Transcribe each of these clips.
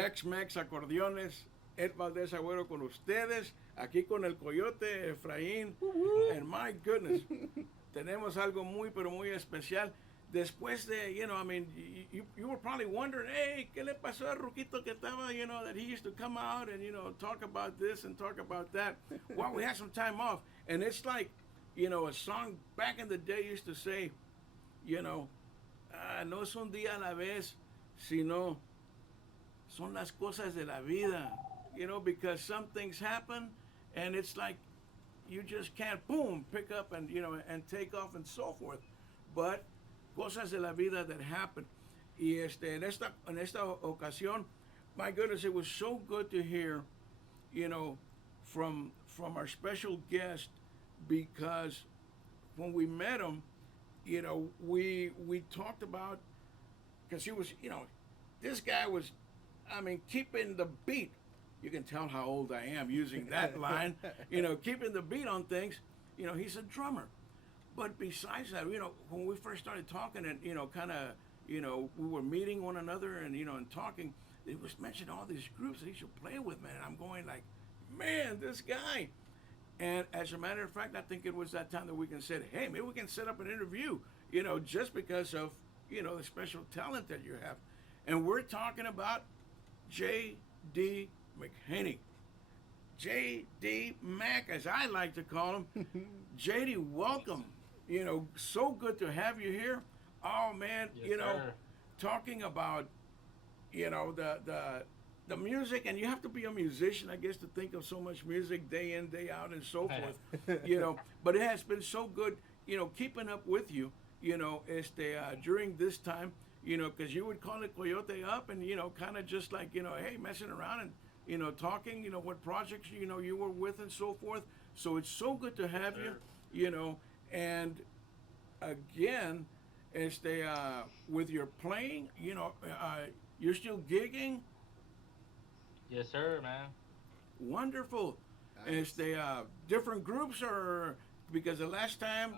Tex-Mex Acordeones, Ed Valdez Agüero con ustedes, aquí con el Coyote, Efraín, and my goodness, tenemos algo muy, pero muy especial. Después de, I mean, you were probably wondering, hey, ¿qué le pasó a Ruquito que estaba, that he used to come out and, talk about this and talk about that. Well, we had some time off. And it's like, a song back in the day used to say, no es un día a la vez, sino son las cosas de la vida, because some things happen and it's like you just can't, boom, pick up and, and take off and so forth. But cosas de la vida that happen. Y en esta ocasión, my goodness, it was so good to hear, from our special guest, because when we met him, we talked about, because he was, this guy was, I mean, keeping the beat. You can tell how old I am using that line, keeping the beat on things. He's a drummer. But besides that, when we first started talking and, kind of, we were meeting one another and, and talking, it was mentioned all these groups that he should play with, man. And I'm going like, man, this guy. And as a matter of fact, I think it was that time that we can say, hey, maybe we can set up an interview, just because of, the special talent that you have. And we're talking about J.D. McHaney. J.D. Mac, as I like to call him. J.D., welcome. So good to have you here. Oh, man, Yes, sir. talking about, the music, and you have to be a musician, I guess, to think of so much music day in, day out, and so forth. But it has been so good, keeping up with you, during this time, because you would call it Coyote up and, kind of just like, hey, messing around and, talking, what projects, you were with and so forth. So it's so good to have Sir. you, and again, with your playing, you're still gigging. Yes, sir, man. Wonderful. Nice. Different groups, or because the last time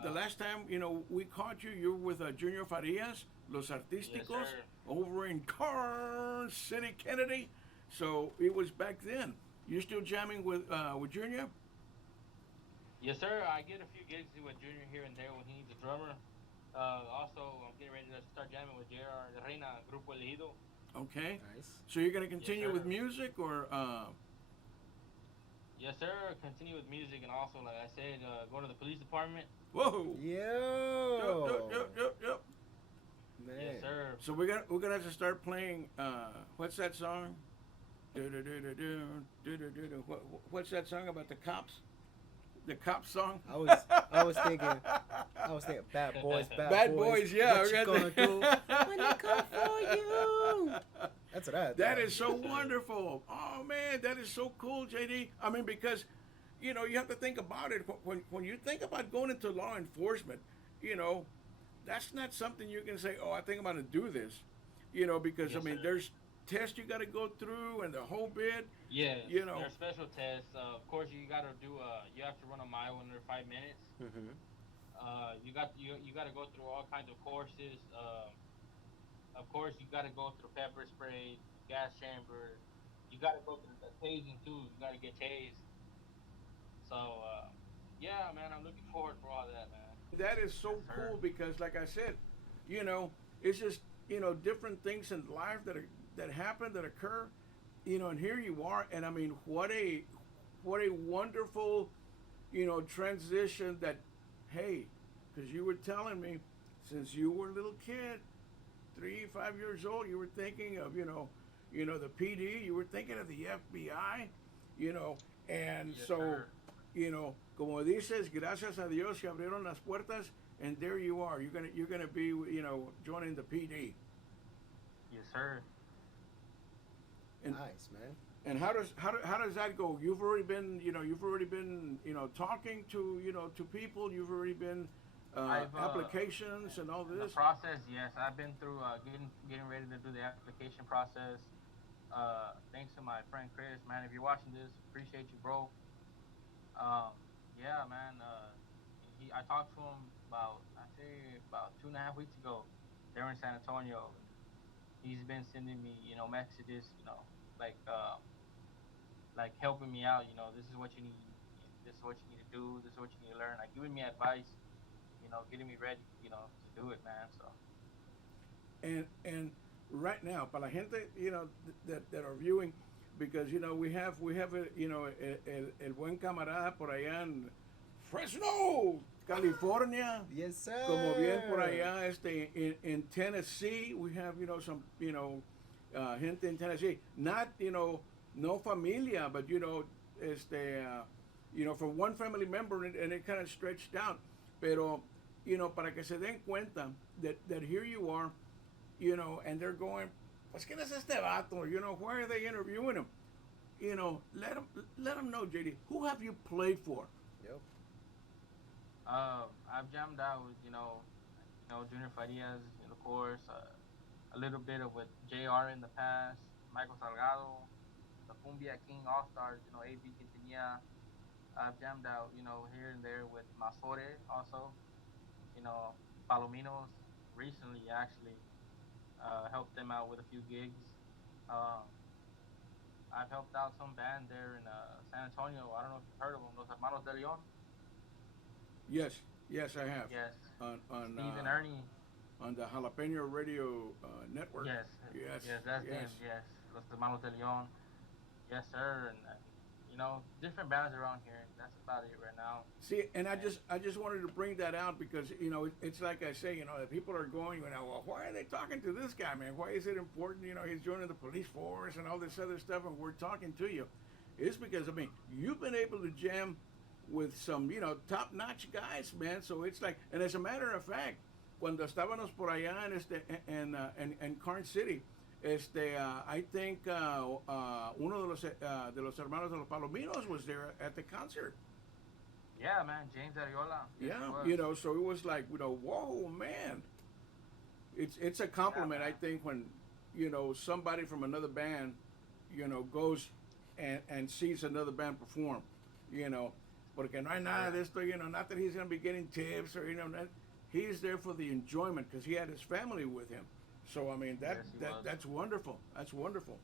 we caught you, you were with Junior Farias, Los Yes, Artisticos, sir. over in Carson City, Kennedy. So it was back then. You're still jamming with Junior? Yes, sir. I get a few gigs with Junior here and there when he needs a drummer. Also, I'm getting ready to start jamming with JR the Reina Grupo Elegido. Okay. Nice. So you're gonna Yes, continue with sir. music, or Yes, sir. Continue with music and also, like I said, go to the police department. whoa? Yep, yep, Yo, yep, yep, yep. Yes, man. sir. So we're gonna have to start playing. What's that song? Do do do do do do do do do. What's that song about the cops? The cop song. I was I was thinking bad boys, Bad boys, yeah. What you gonna do when they come for you? That's what I That thought. is so wonderful. Oh man, that is so cool, JD. I mean, because you have to think about it when you think about going into law enforcement. You know, that's not something you can say. Oh, I think I'm gonna do this. Because I Yes, mean, sir. there's tests you got to go through and the whole bit. Yes, You know, there are special tests. Of course, you gotta do. You have to run a mile under 5 minutes. Hmm. You got to go through all kinds of courses. Of course, you got to go through pepper spray, gas chamber. You got to go through the tasing too. You got to get tased. So yeah, man, I'm looking forward for all that, man. that is so Yes, sir. cool because, like I said, you know, it's just different things in life that happen that occur, and here you are, and I mean, what a wonderful, transition that, hey, because you were telling me since you were a little kid, 3, 5 years old, you were thinking of, the PD, you were thinking of the FBI, you know, and Yes, so, sir. como dices, gracias a Dios se abrieron las puertas, and there you are. You're gonna be, joining the PD. Yes, sir. And Nice, man. how does that go? You've already been talking to to people. You've already been I've applications and all The this. process, yes, I've been through getting ready to do the application process. Thanks to my friend Chris, man. If you're watching this, appreciate you, bro. Um, yeah, man. I talked to him about I say about 2.5 weeks ago. There in San Antonio. He's been sending me, messages, like like helping me out. You know, this is what you need. This is what you need to do. This is what you need to learn. Like giving me advice. You know, getting me ready. You know, to do it, man. So And right now, para la gente, that are viewing, because we have el buen camarada por allá en Fresno, California. Yes, sir. Como bien por allá, in Tennessee, we have some gente in Tennessee, not no familia, but from one family member, and it kind of stretched out, pero para que se den cuenta that here you are, and they're going, pues quién es este vato, why are they interviewing him? Let them know, JD, who have you played for? Yep. I've jammed out with Junior Farias, of course, a little bit of with JR in the past, Michael Salgado, the Cumbia King All Stars, AB Quintanilla. I've jammed out, here and there with Masore also, Palominos recently actually. Helped them out with a few gigs. I've helped out some band there in San Antonio. I don't know if you've heard of them, Los Hermanos de Leon. Yes, I have. Yes. On Steve and Ernie. on the Jalapeno Radio network. Yes. Yes. That's them. Yes. Los Hermanos de Leon. Yes, sir. And different bands around here. That's about it right now. See, and I just wanted to bring that out because it's like I say, the people are going, well, why are they talking to this guy, man? Why is it important? He's joining the police force and all this other stuff, and we're talking to you. It's because you've been able to jam with some top-notch guys, man. So it's like, and as a matter of fact, cuando estábamos por allá en Carn City, I think uno de los hermanos de los Palominos was there at the concert. Yeah, man, James Ariola. Yeah, so it was like, whoa, man. It's a compliment, I think, when somebody from another band, goes and sees another band perform, porque no hay nada de esto, not that he's gonna be getting tips or he's there for the enjoyment because he had his family with him. So that's wonderful. That's wonderful.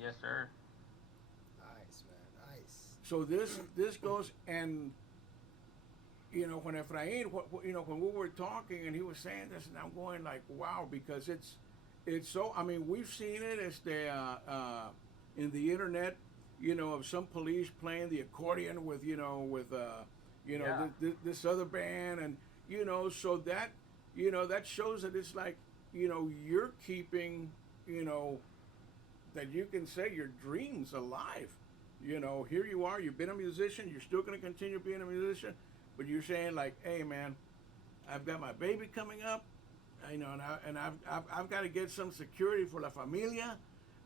Yes, sir. Nice, man. Nice. So this goes, and when Efrain, when we were talking and he was saying this, and I'm going like, wow, because it's so. We've seen it as in the internet, of some police playing the accordion with this other band, and so that. That shows that it's like, you're keeping, that you can say your dreams alive. Here you are, you've been a musician, you're still going to continue being a musician, but you're saying like, hey man, I've got my baby coming up, and I've got to get some security for la familia,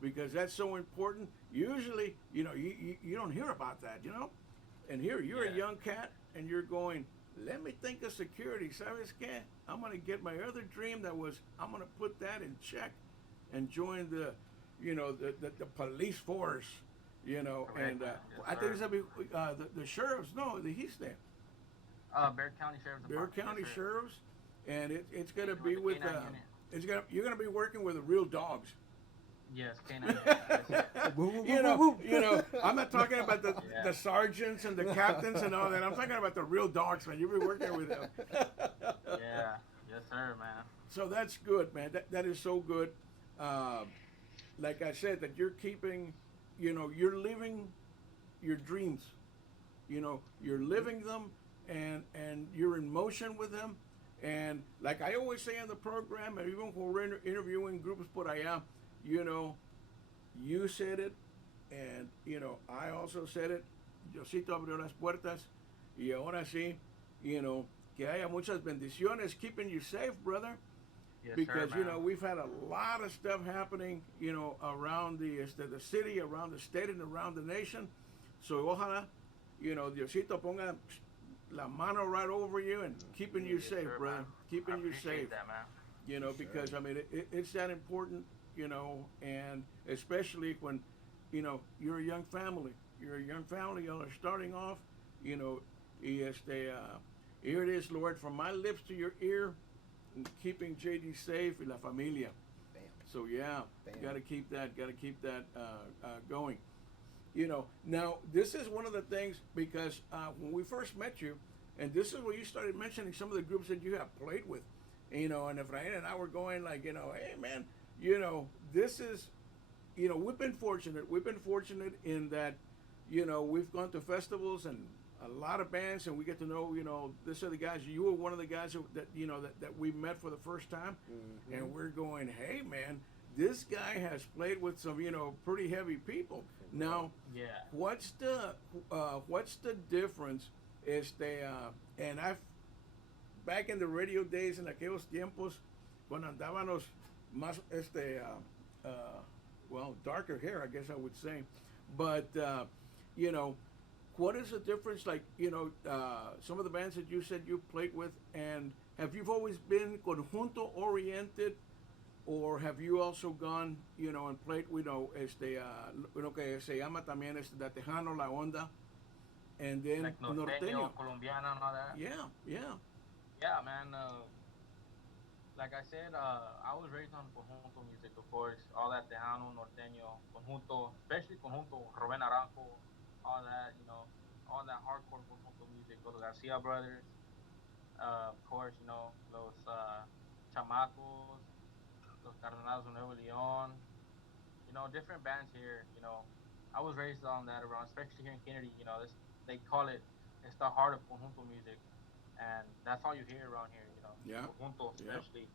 because that's so important. Usually, you don't hear about that, and here you're a young cat, and you're going, let me think of security. ¿Sabes qué? I'm going to get my other dream that was, I'm going to put that in check and join the police force, Correct, and yes, I think it's going to be the sheriffs, he's there. Bear County Sheriff's Bear Department. County Yes, sir. Sheriffs, and it's going to With be the with, K9 you're going to be working with the real dogs. Yes, K9. I'm not talking about the sergeants and the captains and all that. I'm talking about the real dogs, man. You'll be working with them. Yeah, yes, sir, man. So that's good, man. That is so good. Like I said, that you're keeping, you're living your dreams. You're living them, and you're in motion with them. And like I always say on the program, and even when we're interviewing groups por allá, you said it, and I also said it. Diosito abrió las puertas, y ahora sí, que haya muchas bendiciones keeping you safe, brother. Yes, Because sir, man. we've had a lot of stuff happening, around the city, around the state, and around the nation. So ojalá, Diosito ponga la mano right over you and keeping you Yes, safe, sir, brother. man. Keeping I you appreciate safe. that, man. Because it's that important, and especially when, you're a young family. You're a young family. Y'all are starting off, here it is, Lord, from my lips to your ear, keeping JD safe y la familia. Bam. So yeah, Bam. got to keep that. Got to keep that going. Now this is one of the things because when we first met you, and this is where you started mentioning some of the groups that you have played with, and Efrain and I were going like, hey man, this is, we've been fortunate. We've been fortunate in that, we've gone to festivals and a lot of bands, and we get to know, this are the guys. You were one of the guys that we met for the first time, and we're going, hey man, this guy has played with some, pretty heavy people. Now, Yeah. what's the difference? And I've back in the radio days en aquellos tiempos, cuando andábamos más darker hair, I guess I would say, but you know, what is the difference? Like, some of the bands that you said you played with, and have you always been conjunto oriented, or have you also gone, and played, lo que se llama también la Tejano, la Onda, and then Like norteño, colombiano, and all that. Yeah, yeah. Yeah, man. Like I said, I was raised on conjunto music, of course. All that tejano, norteño, conjunto, especially conjunto, Rubén Aranjo, all that, all that hardcore conjunto music. Los Garcia brothers, of course, los chamacos, los cardenales de Nuevo León, different bands here. I was raised on that around, especially here in Kennedy. They call it, it's the heart of conjunto music, and that's all you hear around here. Yeah. Conjunto Yeah. especially.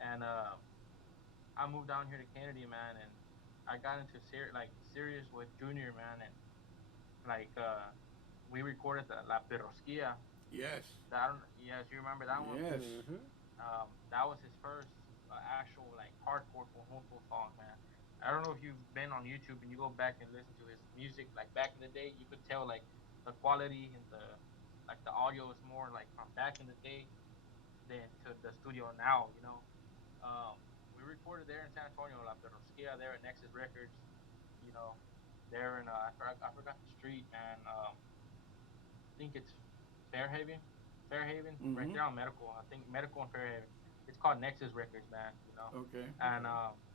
And I moved down here to Kennedy, man, and I got into serious with Junior, man, and like we recorded the La Perrosquia. Yes. Yes, you remember that one? Yes. That was his first actual like hardcore conjunto song, man. I don't know if you've been on YouTube and you go back and listen to his music. Like back in the day, you could tell like the quality and the audio is more like from back in the day than to the studio now. We recorded there in San Antonio, La Perrosquia, there at Nexus Records. You know, there in I forgot the street, man. I think it's Fairhaven, right there on Medical. I think Medical and Fairhaven. It's called Nexus Records, man. Okay. And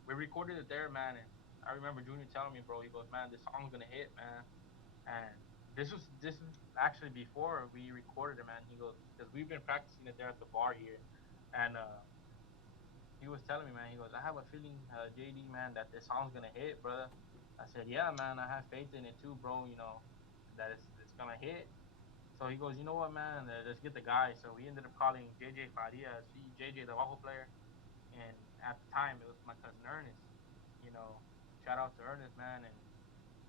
we recorded it there, man. And I remember Junior telling me, bro, he goes, man, this song's gonna hit, man. And this is actually before we recorded it, man. He goes, because we've been practicing it there at the bar here, and he was telling me, man. He goes, I have a feeling, JD, man, that this song's gonna hit, brother. I said, yeah, man, I have faith in it too, bro. That it's gonna hit. So he goes, you know what, man? Let's get the guy. So we ended up calling JJ Farias, JJ, the bajo player, and at the time it was my cousin Ernest. You know, shout out to Ernest, man, and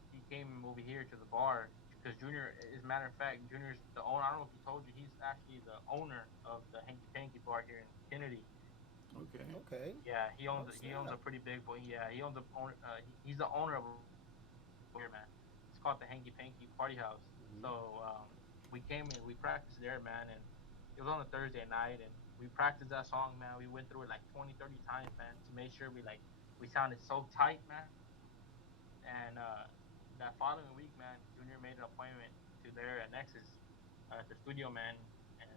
he came over here to the bar because Junior, as a matter of fact, Junior's the owner. I don't know if he told you, he's actually the owner of the Hanky Panky bar here in Kennedy. Okay. Okay. Yeah, he owns Oh, he owns a snap. pretty big boy. Yeah, he owns a owner. He's the owner of a here, man. It's called the Hanky Panky Party House. Mhm. So we came and we practiced there, man, and it was on a Thursday night, and we practiced that song, man. We went through it like 20, 30 times, man, to make sure we sounded so tight, man. And that following week, man, Junior made an appointment to there at Nexus, at the studio, man, and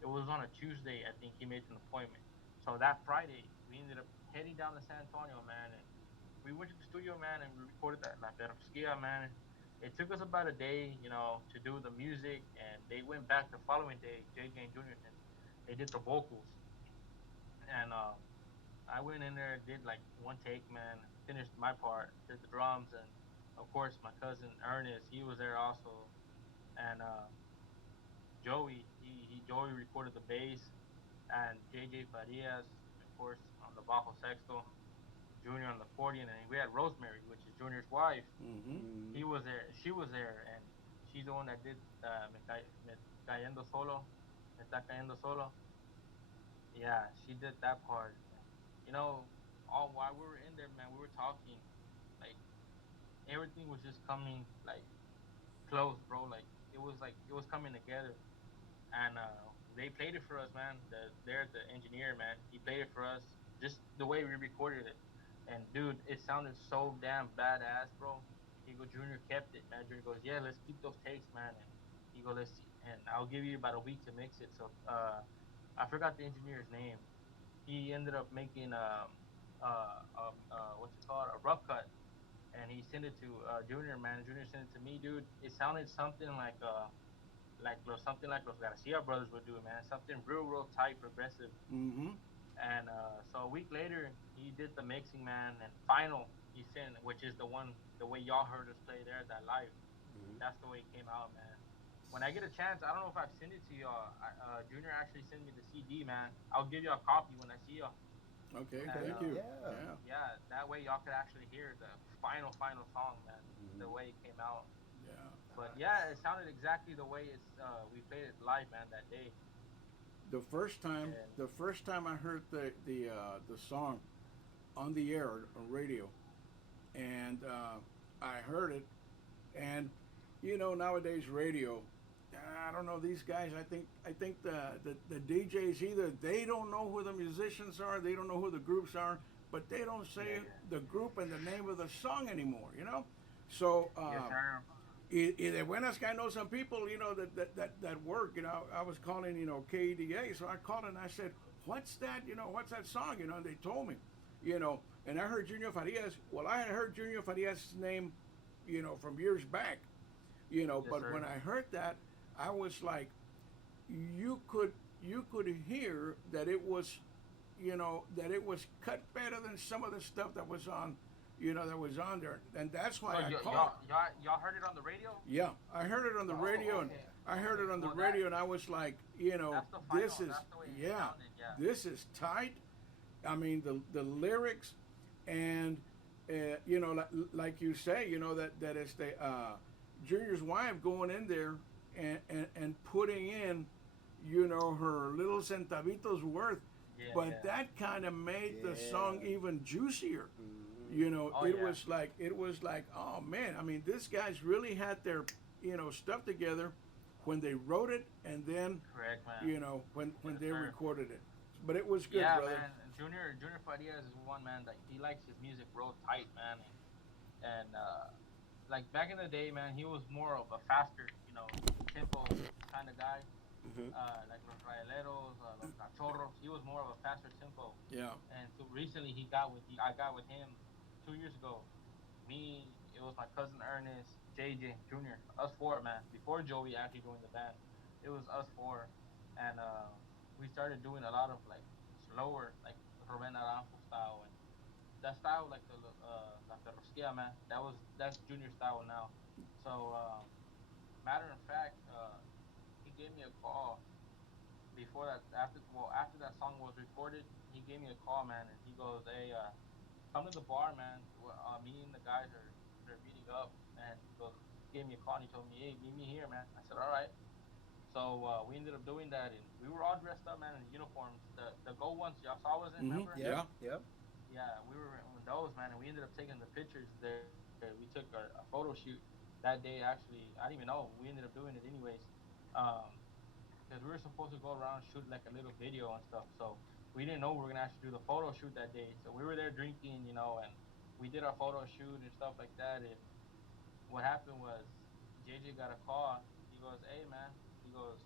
it was on a Tuesday, I think he made an appointment. So that Friday, we ended up heading down to San Antonio, man, and we went to the studio, man, and we recorded that La Perrosquia, man. It took us about a day, to do the music, and they went back the following day, JJ and Junior, and they did the vocals. And I went in there, did like one take, man, finished my part, did the drums, and of course my cousin Ernest, he was there also, and Joey, Joey recorded the bass, and JJ Farias, of course, on the bajo sexto, Junior on the accordion, and we had Rosemary, which is Junior's wife. Mm-hmm. Mhm. He was there, she was there, and she's the one that did Me Cayendo Solo, Me Está Cayendo Solo. Yeah, she did that part. You know, all while we were in there, man, we were talking, like everything was just coming like close, bro. Like it was coming together, and they played it for us, man. They're the engineer, man. He played it for us just the way we recorded it, and dude, it sounded so damn badass, bro. He go, Junior kept it, man. Junior goes, yeah, let's keep those takes, man, and he go, let's see, and I'll give you about a week to mix it. So I forgot the engineer's name, he ended up making what's it called, a rough cut, and he sent it to Junior, man. Junior sent it to me, dude. It sounded something something like Los Garcia brothers would do, man. Something real tight, progressive. Mm-hmm. And so a week later, he did the mixing, man, and final he sent, which is the way y'all heard us play there at that live. Mhm. That's the way it came out, man. When I get a chance, I don't know if I've sent it to y'all. Junior actually sent me the CD, man. I'll give you a copy when I see y'all. Okay, And thank you. Yeah. Yeah, yeah, that way y'all could actually hear the final song, man. The Mhm. way it came out. yeah. But yeah, Nice. it sounded exactly the way it's we played it live, man, that day. The And first time I heard the song on the air on radio, and I heard it, and nowadays radio, I don't know these guys. I think the DJs, either they don't know who the musicians are, they don't know who the groups are, but they don't say yeah, the group and the name of the song anymore. So yes, sir. de buenas que I know some people, that work. I was calling, KEDA, so I called and I said, "What's that? What's that song?" And they told me, and I heard Junior Farias. Well, I had heard Junior Farias' name, from years back, Yes, but sir. when I heard that, I was like, you could you could hear that it was cut better than some of the stuff that was on there, and that's why So I called. y'all heard it on the radio? Yeah, I heard it on the radio, Oh, and okay, I heard okay. it on the Well, radio, and I was like, that's the this final. is, That's the way it yeah, sounded. Yeah. this is tight. I mean, the lyrics, and like you say, that it's the Junior's wife going in there and putting in, her little centavitos worth, Yeah, but yeah. that kind of made the song Yeah. even juicier. Mhm. Oh It yeah. was like oh man, I mean, these guys really had their stuff together when they wrote it, and then Correct, man. when Yes, they sir. recorded it. But it was good, Yeah, brother. man. Junior Farias is one man that he likes his music real tight, man. And like back in the day, man, he was more of a faster, tempo kind of guy. Mhm. Like los Raeleros, los Cachorros. He was more of a faster tempo. Yeah. And so recently I got with him 2 years ago. Me, it was my cousin Ernest, JJ Jr. Us four, man. Before Joey actually joined the band, it was us four, and we started doing a lot of like slower, like Ruben Naranjo style, and that style, like the la perrosquia, man. That's Junior style now. So matter of fact, he gave me a call before that after that song was recorded. He gave me a call, man, and he goes, "Hey, come to the bar, man. Me and the guys they're meeting up." And he goes, he gave me a call and he told me, "Hey, meet me here, man." I said, "All right." So we ended up doing that, and we were all dressed up, man, in uniforms. The gold ones y'all saw was in, remember? Yep. Yeah. Yep. Yeah, we were in those, man, and we ended up taking the pictures there. We took a photo shoot that day. Actually, I didn't even know. We ended up doing it anyways. Um, because we were supposed to go around and shoot like a little video and stuff. So we didn't know we were gonna actually do the photo shoot that day. So we were there drinking, and we did our photo shoot and stuff like that. And what happened was JJ got a call. He goes, "Hey man," he goes,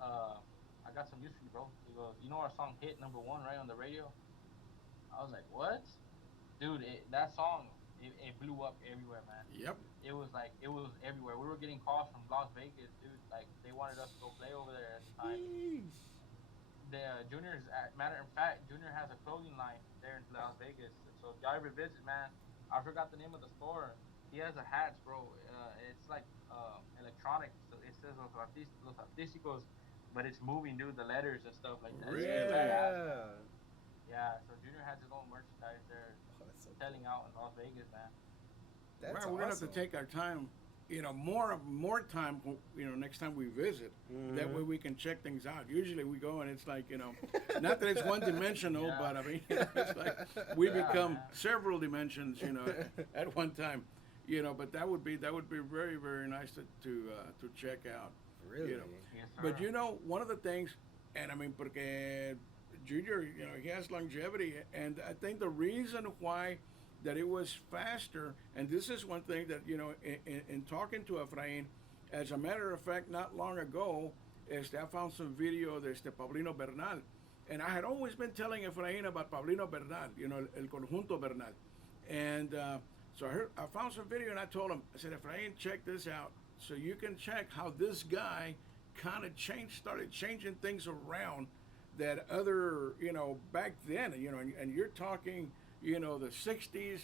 "I got some news for you, bro." He goes, "You know our song hit number one right on the radio?" I was like, "What?" Dude, that song it blew up everywhere, man. Yep. It was everywhere. We were getting calls from Las Vegas, dude. Like they wanted us to go play over there at the time. Yeesh. The Junior's matter of fact, Junior has a clothing line there in Las Vegas. So if y'all ever visit, man, I forgot the name of the store. He has a hats, bro. It's like electronic. So it says los artísticos, but it's moving, dude. The letters and stuff like that. It's really Really? badass, man. Yeah. Yeah. So Junior has his own merchandise there, Oh, that's so selling cool. out in Las Vegas, man. That's Well, we're gonna have to awesome. take our time, more time, next time we visit. That way Mhm. we can check things out. Usually we go and it's like, not that it's one dimensional, Yeah. but I mean, it's like we Yeah, become man. several dimensions, at one time. But that would be very, very nice to check out. Really? Yes, sir. But one of the things, and I mean, porque Junior, he has longevity, and I think the reason why that it was faster, and this is one thing that in talking to Efrain, as a matter of fact, not long ago, I found some video of Paulino Bernal, And I had always been telling Efrain about Paulino Bernal, el conjunto Bernal. And so I found some video and I told him, I said, Efrain, check this out. So you can check how this guy kind of started changing things around that other, back then, and you're talking, the 60s,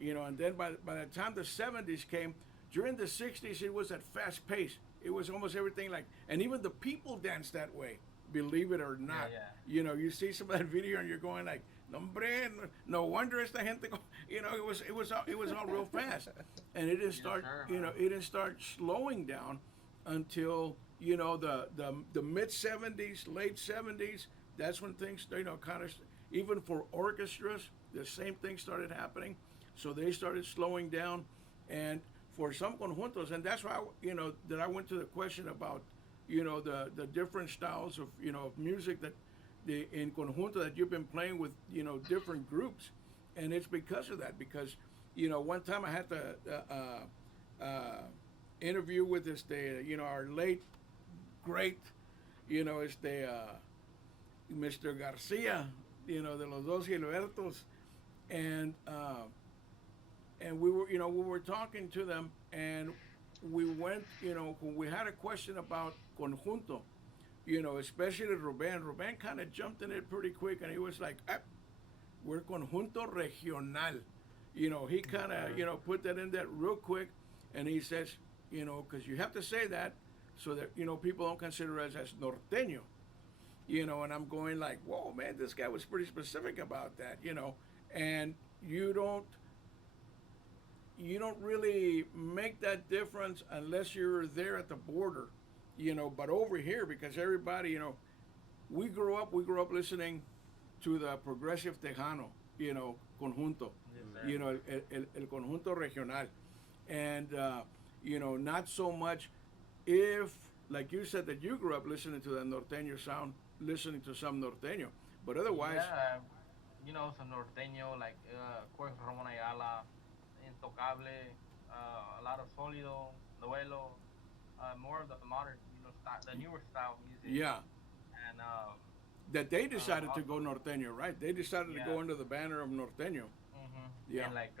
and then by the time the 70s came, during the 60s, it was at fast pace. It was almost everything like, and even the people danced that way, believe it or not. Yeah. You see some of that video and you're going like, hombre, no wonder esta gente, it was all real fast. And it didn't start, it didn't start slowing down until, the mid 70s, late 70s. That's when things, kind of, even for orchestras, the same thing started happening. So they started slowing down. And for some conjuntos, and that's why, that I went to the question about, the different styles of, of music that in conjunto that you've been playing with, different groups. And it's because of that, because, one time I had to interview with our late, great, Mr. Garcia, de los Dos Gilbertos, and we were talking to them, and we went, when we had a question about conjunto, especially Ruben kind of jumped in it pretty quick, and he was like, we're conjunto regional. He kind of, put that in there real quick, and he says, because you have to say that so that, people don't consider us as norteño. And I'm going like, whoa, man, this guy was pretty specific about that, and you don't really make that difference unless you're there at the border, but over here, because everybody, we grew up listening to the progressive Tejano, conjunto, el conjunto regional, and, not so much if, like you said, that you grew up listening to the norteño sound, listening to some norteño, but otherwise. Yeah, some norteño, like, of course, Ramon Ayala, Intocable, a lot of Sólido, Duelo, more of the modern, the newer style music. Yeah. And that they decided to go norteño, right? They decided to go under the banner of norteño. Mm-hmm. Yeah. And like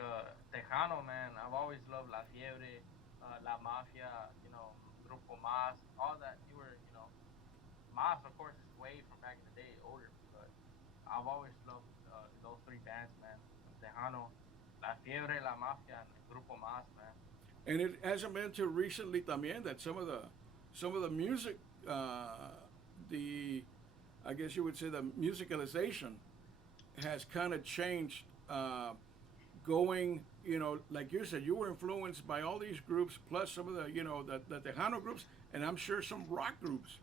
Tejano, man, I've always loved La Fiebre, La Mafia, Grupo Más, all that newer, Más, of course, is way from back in the day, older, but I've always loved those three bands, man. Tejano, La Fiebre, La Mafia, and Grupo Más, man. And it hasn't been till recently también that some of the music, I guess you would say the musicalization has kind of changed, going, like you said, you were influenced by all these groups, plus some of the, the Tejano groups, and I'm sure some rock groups,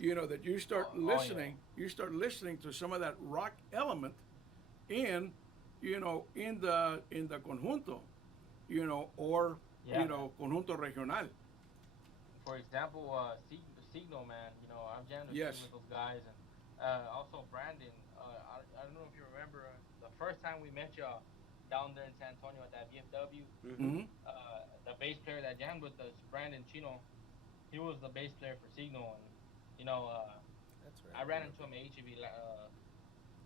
that you start listening, you start listening to some of that rock element in, in the conjunto, or, conjunto regional. For example, Signo, man, I've jammed with those guys, and also Brandon. I don't know if you remember the first time we met y'all down there in San Antonio at that VFW. Mm-hmm. The bass player that jammed with us, Brandon Chino, he was the bass player for Signo, and That's right. I ran into him at HEB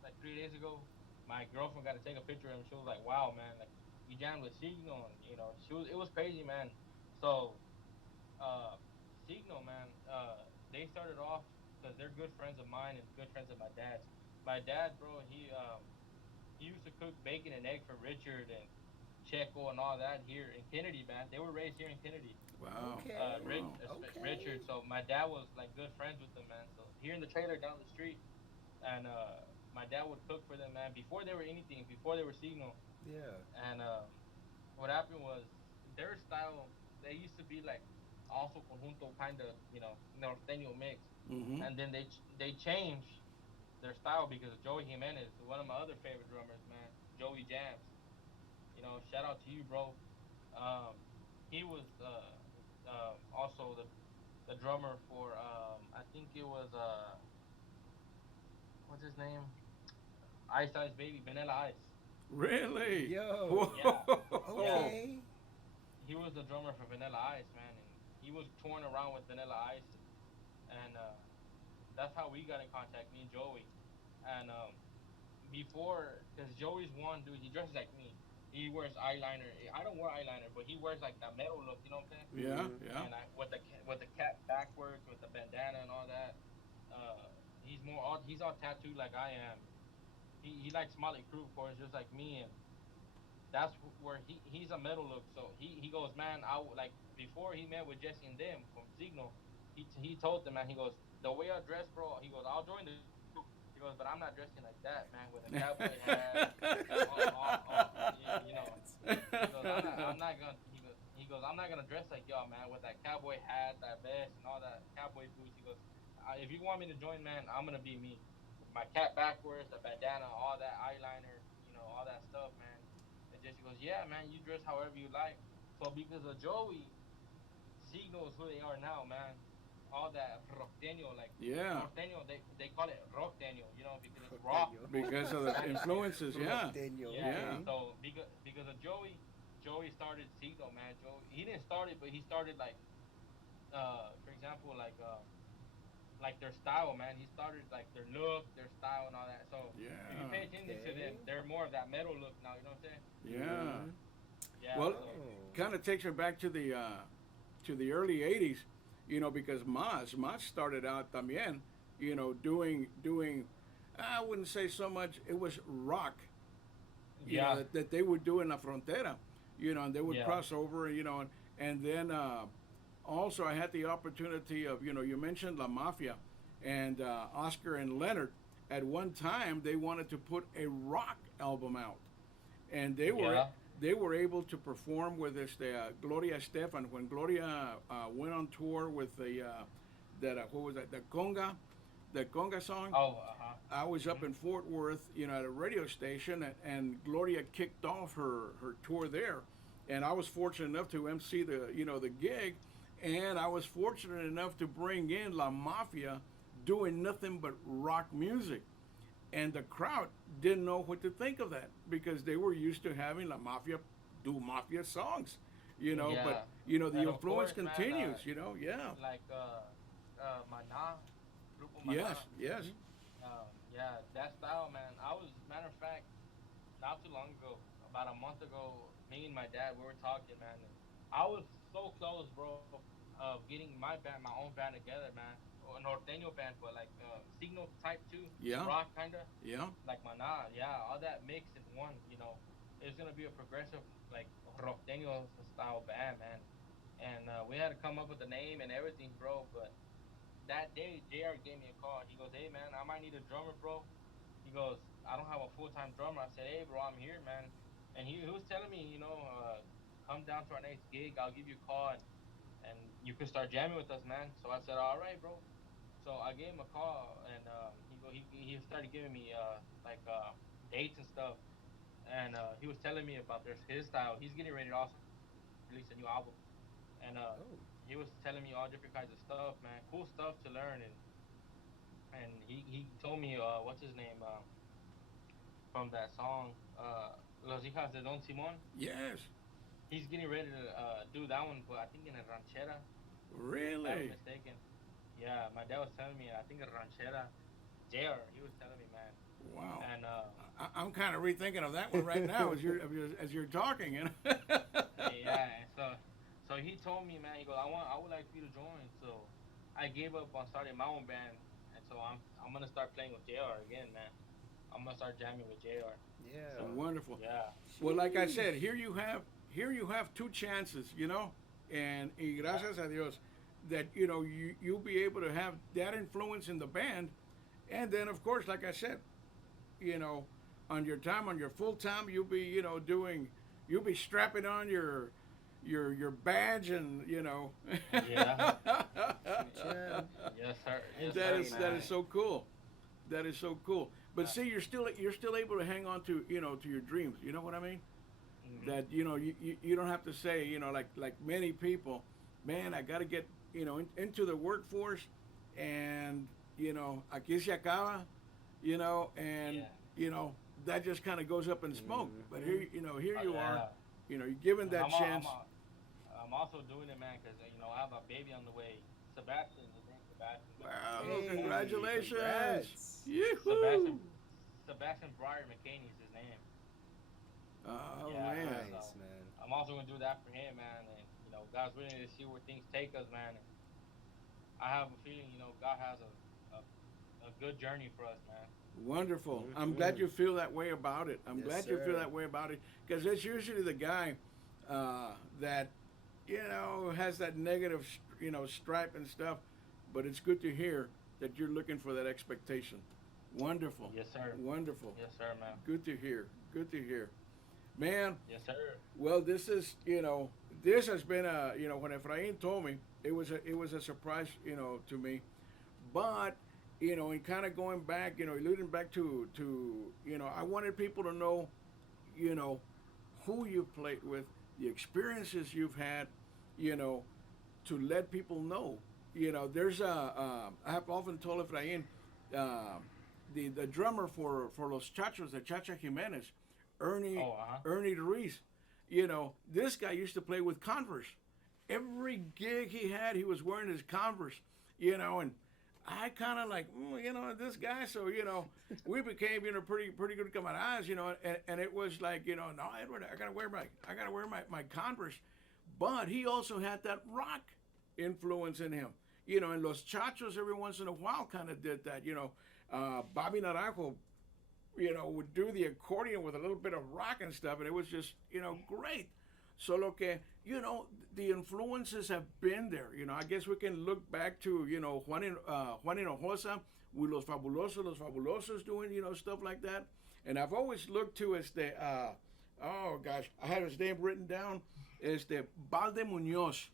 like 3 days ago. My girlfriend got to take a picture of him. She was like, "Wow, man, like you jammed with Signo," and it was crazy, man. So, Signo, man, they started off because they're good friends of mine and good friends of my dad's. My dad, bro, he used to cook bacon and egg for Richard and Checo and all that here in Kennedy, man. They were raised here in Kennedy. Wow. Okay. Richard. So my dad was like good friends with them, man. So here in the trailer down the street, and my dad would cook for them, man. Before they were anything, before they were Signo. Yeah. And what happened was their style. They used to be like also conjunto kind of, norteño mix. Mm-hmm. And then they changed their style because of Joey Jimenez, one of my other favorite drummers, man. Joey Jams. Shout out to you, bro. He was also the drummer for I think it was what's his name? Ice Ice Baby, Vanilla Ice. Really? Yo. Yeah. Okay. He was the drummer for Vanilla Ice, man, and he was touring around with Vanilla Ice, and that's how we got in contact, me and Joey. And before, because Joey's one dude, he dresses like me. He wears eyeliner. I don't wear eyeliner, but he wears like that metal look. You know what I'm saying? Yeah, Mm-hmm. yeah. And I with the cap backwards, with the bandana and all that. He's all tattooed like I am. He likes Motley Crue, of course, just like me, and that's where he's a metal look. So he goes, man, like before he met with Jesse and them from Signal, he told them, man, he goes, the way I dress, bro, he goes, I'll join the group. He goes, but I'm not dressing like that, man, with a cowboy hat, you know. He goes, I'm not gonna. I'm not gonna dress like y'all, man, with that cowboy hat, that vest, and all that cowboy boots. He goes, if you want me to join, man, I'm gonna be me, with my cap backwards, the bandana, all that eyeliner, all that stuff, man. And Jesse goes, yeah, man, you dress however you like. So because of Joey, Zeke knows who they are now, man. All that rockdenio, like Yeah, norteño, they call it rockdenio, because it's rock. Daniel. because of the influences. Yeah, Daniel. Yeah. Yeah. So because of Joey started Signal, man. Joey, he didn't start it, but he started like for example, like their style, man. He started like their look, their style, and all that. So if you yeah, pay attention to them, Okay. they're more of that metal look now. You know what I'm saying? yeah. Mhm. Yeah. Well, So kind of takes me back to the early '80s, because Maz started out también, doing. I wouldn't say so much. It was rock, yeah, that they would do in La Frontera, and they would yeah, cross over, and then also I had the opportunity of, you mentioned La Mafia, and Oscar and Leonard. At one time, they wanted to put a rock album out, and yeah. they were able to perform with this Gloria Estefan when Gloria went on tour with the that what was that, the conga song. Oh, uh huh. I was up Hmm. in Fort Worth, at a radio station, and Gloria kicked off her tour there, and I was fortunate enough to MC the gig, and I was fortunate enough to bring in La Mafia doing nothing but rock music, and the crowd didn't know what to think of that because they were used to having La Mafia do Mafia songs, Yeah. but the And of influence course, man, continues, yeah. like Maná, Grupo Yes, Maná. yes. Yeah, that style, man. Matter of fact, not too long ago, about a month ago, me and my dad, we were talking, man. And I was so close, bro, of getting my own band together, man. A norteño band, but like Signal type two, Yeah, rock kinda, yeah. like Maná. Yeah, all that mixed in one. It's gonna be a progressive, like norteño style band, man. And we had to come up with a name and everything, bro. But that day, JR gave me a call. He goes, "Hey, man, I might need a drummer, bro." He goes, "I don't have a full time drummer." I said, "Hey, bro, I'm here, man." And he was telling me, come down to our next gig. I'll give you a call, and you can start jamming with us, man. So I said, "All right, bro." So I gave him a call, and he started giving me dates and stuff, and he was telling me about his style. He's getting ready to also release a new album, and Oh. he was telling me all different kinds of stuff, man. Cool stuff to learn, and he told me what's his name from that song Los Hijas de Don Simon. Yes, He's getting ready to do that one, but I think in a ranchera, if I'm not really. mistaken. Yeah, my dad was telling me. I think a ranchera. JR, he was telling me, man. Wow. And I'm kind of rethinking of that one right now as you're talking. yeah, so he told me, man. He goes, I would like for you to join. So I gave up on starting my own band, and so I'm gonna start playing with JR again, man. I'm gonna start jamming with JR. Yeah. So Wonderful. yeah, Well, like I said, here you have two chances, and y gracias a Dios that you'll be able to have that influence in the band, and then of course, like I said, you know, on your full time, you'll be you'll be strapping on your badge, and yeah, Yeah. yes sir, yes that sir, is man. that is so cool. That is so cool. But Uh, see, you're still able to hang on to to your dreams. You know what I mean? mhm. That you don't have to say like many people, man, I got to get into the workforce, and aquí se acaba, and Yeah, that just kind of goes up in smoke. But Mhm. here you are, yeah. you're given And that chance. I'm also doing it, man, because I have a baby on the way. Sebastian, his name's Sebastian. Wow, Hey, congratulations! congrats. Yoo-hoo! Sebastian, Sebastian Breyer McCaney is his name. Oh Yeah, man. Nice, man. I'm also gonna do that for him, man. And God's willing to see where things take us, man. And I have a feeling, God has a good journey for us, man. Wonderful. I'm Mm-hmm. glad you feel that way about it. I'm Yes, glad you feel sir. that way about it because it's usually the guy that has that negative stripe and stuff. But it's good to hear that you're looking for that expectation. Wonderful. Yes, sir. Wonderful. Yes, sir, man. Good to hear. Good to hear. Man, Yes, sir. well, this is, this has been when Efrain told me, it was a surprise, to me. But, in kind of going back, alluding back to, I wanted people to know, who you've played with, the experiences you've had, to let people know. There's I have often told Efrain, the drummer for Los Chachos, the Chacha Jimenez, Ernie Ruiz. This guy used to play with Converse. Every gig he had, he was wearing his Converse. And I kind of like, this guy. So we became pretty good camaradas. And it was like, no, Edward, I gotta wear my Converse. But he also had that rock influence in him. And Los Chachos every once in a while kind of did that. Bobby Naranjo, would do the accordion with a little bit of rock and stuff, and it was just, great. Solo que, the influences have been there. I guess we can look back to, Juan Hinojosa with Los Fabulosos doing, stuff like that. And I've always looked to oh gosh, I had his name written down, Balde Muñoz.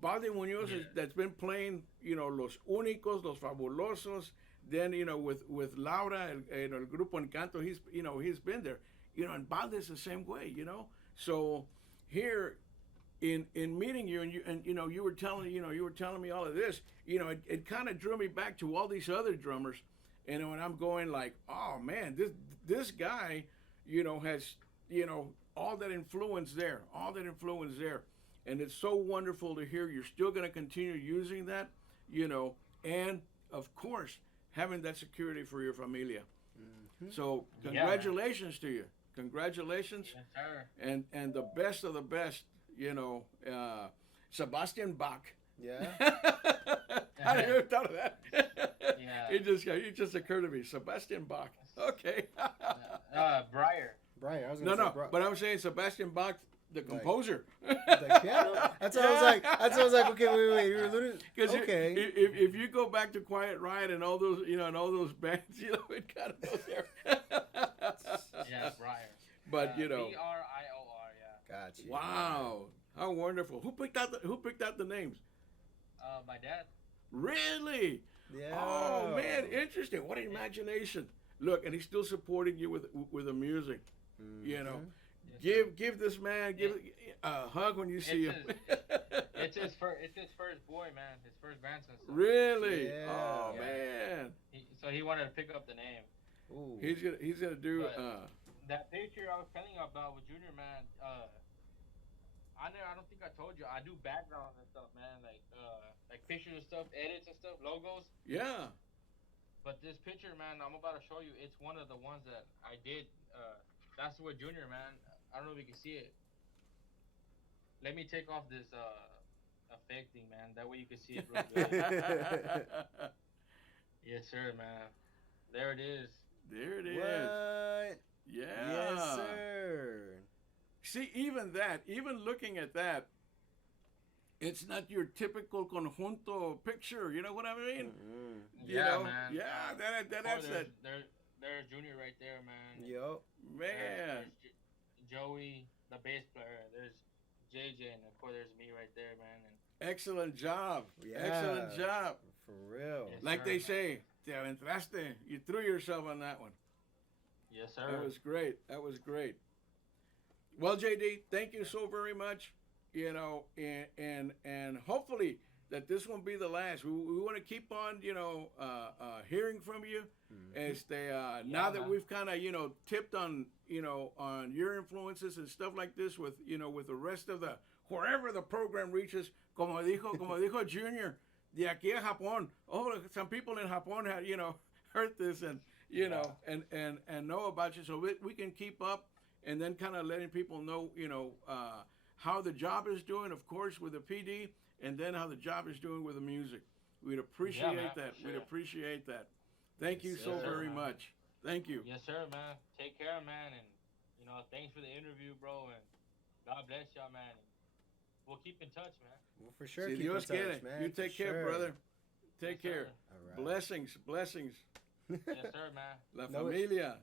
Balde Muñoz that's been playing, Los Únicos, Los Fabulosos. Then with Laura, el grupo Encanto, he's been there. And Balde's the same way. So here, in meeting you and you were telling me all of this. It kind of drew me back to all these other drummers, and when I'm going like, oh man, this guy, has all that influence there, and it's so wonderful to hear you're still going to continue using that, and of course having that security for your familia. Mm-hmm. So congratulations to you. Congratulations. Yes, sir. And the best of the best, Sebastian Bach. Yeah. I didn't even thought of that. Yeah. It just occurred to me. Sebastian Bach. Okay. Breyer. Brian, I was gonna say but I'm saying Sebastian Bach, the composer. The piano? That's what I was like. Okay, wait. You're literally okay. If you go back to Quiet Riot and all those, and all those bands, it kind of goes there. Yeah, Breyer. But Brior, yeah. Gotcha. Wow, how wonderful! Who picked out the names? My dad. Really? Yeah. Oh man, interesting. What imagination! Look, and he's still supporting you with the music. Mm-hmm. Give this man a hug when you see him. It's his first boy, man. His first grandson. So. Really? Yeah. Oh man. So he wanted to pick up the name. Ooh. He's gonna do. That picture I was telling you about with Junior, man. I don't think I told you. I do backgrounds and stuff, man. Like pictures and stuff, edits and stuff, logos. Yeah. But this picture, man, I'm about to show you. It's one of the ones that I did. That's with Junior, man. I don't know if you can see it. Let me take off this effect thing, man. That way you can see it real good. Yes, sir, man. There it is. There it is. What? Yeah. Yes, sir. See, even looking at that, it's not your typical conjunto picture. You know what I mean? Mm-hmm. Man. Yeah, that's it. There's Junior right there, man. Yup. Man. There's Joey, the bass player. There's JJ, and of course there's me right there, man. And Excellent job. Yeah. Excellent job. For real. Yes, Like sir, they man. say, te aventaste. You threw yourself on that one. Yes, sir. That was great. Well, JD, thank you so very much. And hopefully that this won't be the last. We want to keep on, hearing from you. Mm-hmm. Now that man. we've kind of, tipped on, on your influences and stuff like this with the rest of wherever the program reaches, como dijo Junior, de aquí a Japón. Oh, some people in Japón had, heard this you know, and know about you, so we can keep up, and then kind of letting people know, you know, how the job is doing, of course, with the PD, and then how the job is doing with the music. We'd appreciate man, that. for sure. We'd appreciate that. Thank you Yes, so sir. very man. much. Thank you. Yes, sir, man. Take care, man, and you know, thanks for the interview, bro, and God bless y'all, man. And we'll keep in touch, man. Well, for sure. Si Keep Dios in touch, quiere. man. You for take care, sure. brother. Take Yes, care. sir. All right. Blessings, blessings. Yes, sir, man. La No, familia.